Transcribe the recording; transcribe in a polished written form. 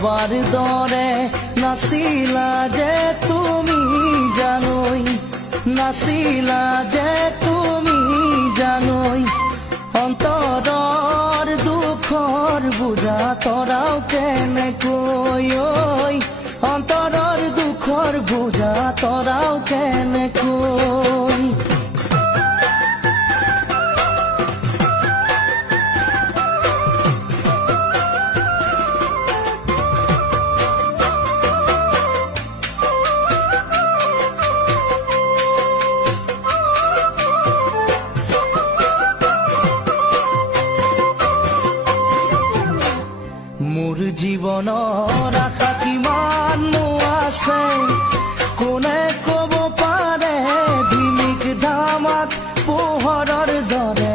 ভাবাৰ দৰে নাছিলা যে তুমি জানৈ, নাছিলা যে তুমি জানৈ, অন্তৰৰ দুখৰ বুজা তৰাও কেনেকৈ, অন্তৰৰ দুখৰ বুজা তৰাও কেনেকৈ। মোৰ জীৱনৰ আশা কিমান আছে, কোনে ক'ব পাৰে ধিমিক ধামাক পোহৰৰ দৰে